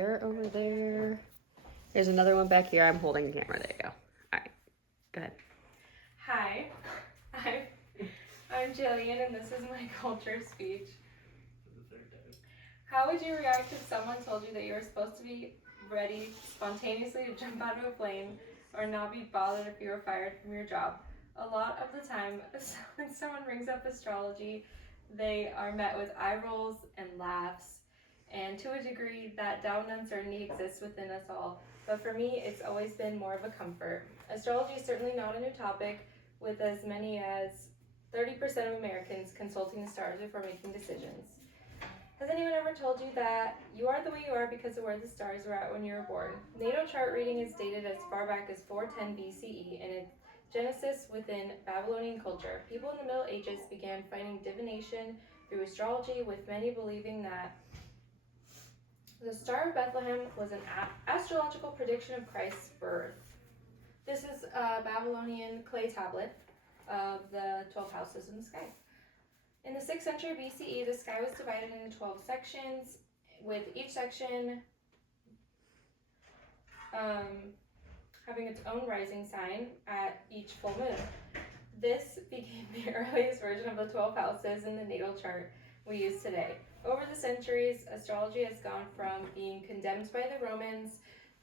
They're over there. There's another one back here. I'm holding the camera. There you go. All right, go ahead. Hi, I'm Jillian, and this is my culture speech. How would you react if someone told you that you were supposed to be ready spontaneously to jump out of a plane or not be bothered if you were fired from your job? A lot of the time, when someone brings up astrology, they are met with eye rolls and laughs. And to a degree, that doubt and uncertainty exists within us all. But for me, it's always been more of a comfort. Astrology is certainly not a new topic, with as many as 30% of Americans consulting the stars before making decisions. Has anyone ever told you that you are the way you are because of where the stars were at when you were born? Natal chart reading is dated as far back as 410 BCE, and its genesis within Babylonian culture. People in the Middle Ages began finding divination through astrology, with many believing that the Star of Bethlehem was an astrological prediction of Christ's birth. This is a Babylonian clay tablet of the 12 houses in the sky. In the 6th century BCE, the sky was divided into 12 sections, with each section having its own rising sign at each full moon. This became the earliest version of the 12 houses in the natal chart we use today. Over the centuries, astrology has gone from being condemned by the Romans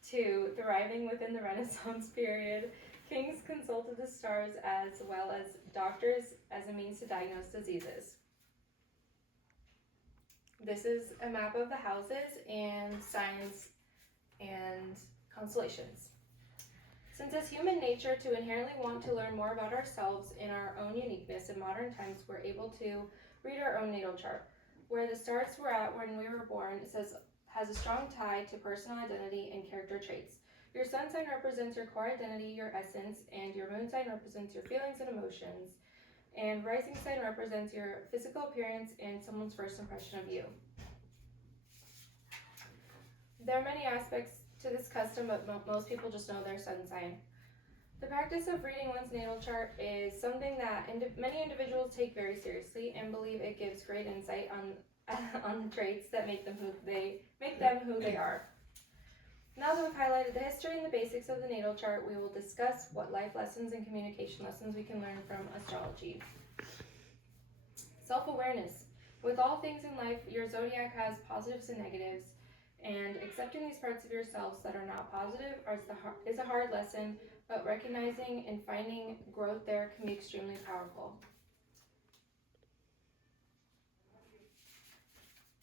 to thriving within the Renaissance period. Kings consulted the stars as well as doctors as a means to diagnose diseases. This is a map of the houses and signs and constellations. Since it's human nature to inherently want to learn more about ourselves and our own uniqueness, in modern times we're able to read our own natal chart. Where the stars were at when we were born, it has a strong tie to personal identity and character traits. Your sun sign represents your core identity, your essence, and your moon sign represents your feelings and emotions. And rising sign represents your physical appearance and someone's first impression of you. There are many aspects to this custom, but most people just know their sun sign. The practice of reading one's natal chart is something that many individuals take very seriously and believe it gives great insight on the traits that make them who they are. Now that we've highlighted the history and the basics of the natal chart, we will discuss what life lessons and communication lessons we can learn from astrology. Self-awareness. With all things in life, your zodiac has positives and negatives, and accepting these parts of yourselves that are not positive is a hard lesson, but recognizing and finding growth there can be extremely powerful.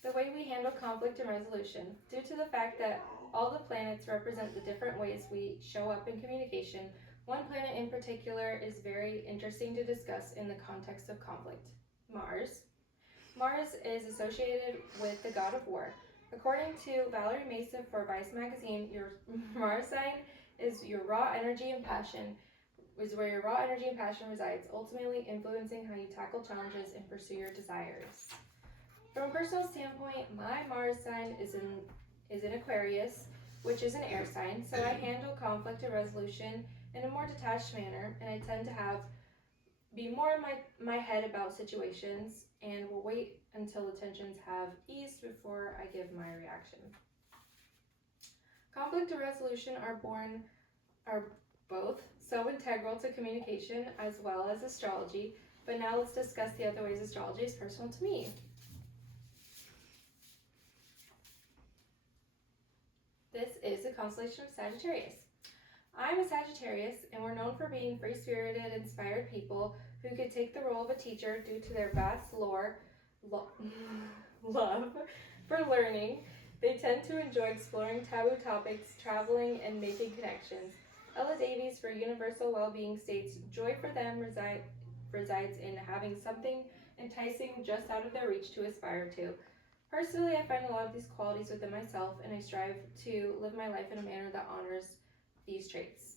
The way we handle conflict and resolution. Due to the fact that all the planets represent the different ways we show up in communication, one planet in particular is very interesting to discuss in the context of conflict: Mars. Mars is associated with the god of war. According to Valerie Mesa for Vice magazine, your Mars sign is where your raw energy and passion resides, ultimately influencing how you tackle challenges and pursue your desires. From a personal standpoint, my Mars sign is in Aquarius, which is an air sign, so I handle conflict and resolution in a more detached manner, and I tend to be more in my head about situations and will wait until the tensions have eased before I give my reaction. Conflict and resolution are both so integral to communication as well as astrology, but now let's discuss the other ways astrology is personal to me. This is the constellation of Sagittarius. I'm a Sagittarius, and we're known for being free-spirited, inspired people who could take the role of a teacher due to their vast love for learning. They tend to enjoy exploring taboo topics, traveling, and making connections. Ella Davies for Universal Wellbeing states, joy for them resides in having something enticing just out of their reach to aspire to. Personally, I find a lot of these qualities within myself, and I strive to live my life in a manner that honors these traits.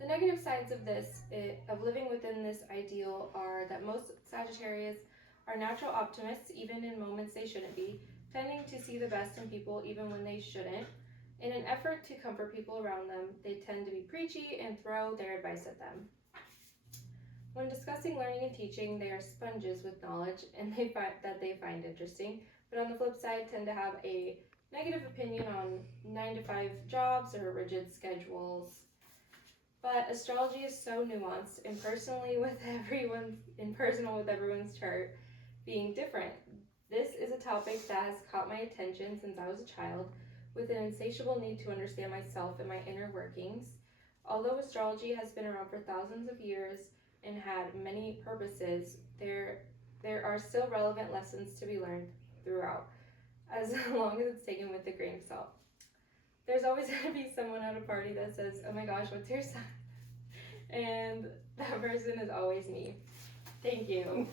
The negative sides of living within this ideal are that most Sagittarius are natural optimists, even in moments they shouldn't be, tending to see the best in people even when they shouldn't. In an effort to comfort people around them, they tend to be preachy and throw their advice at them. When discussing learning and teaching, they are sponges with knowledge and they find interesting, but on the flip side tend to have a negative opinion on 9 to 5 jobs or rigid schedules. But astrology is so nuanced and personal with everyone's chart being different. This is a topic that has caught my attention since I was a child, with an insatiable need to understand myself and my inner workings. Although astrology has been around for thousands of years and had many purposes, there are still relevant lessons to be learned throughout, as long as it's taken with a grain of salt. There's always going to be someone at a party that says, "Oh my gosh, what's your sign?" And that person is always me. Thank you.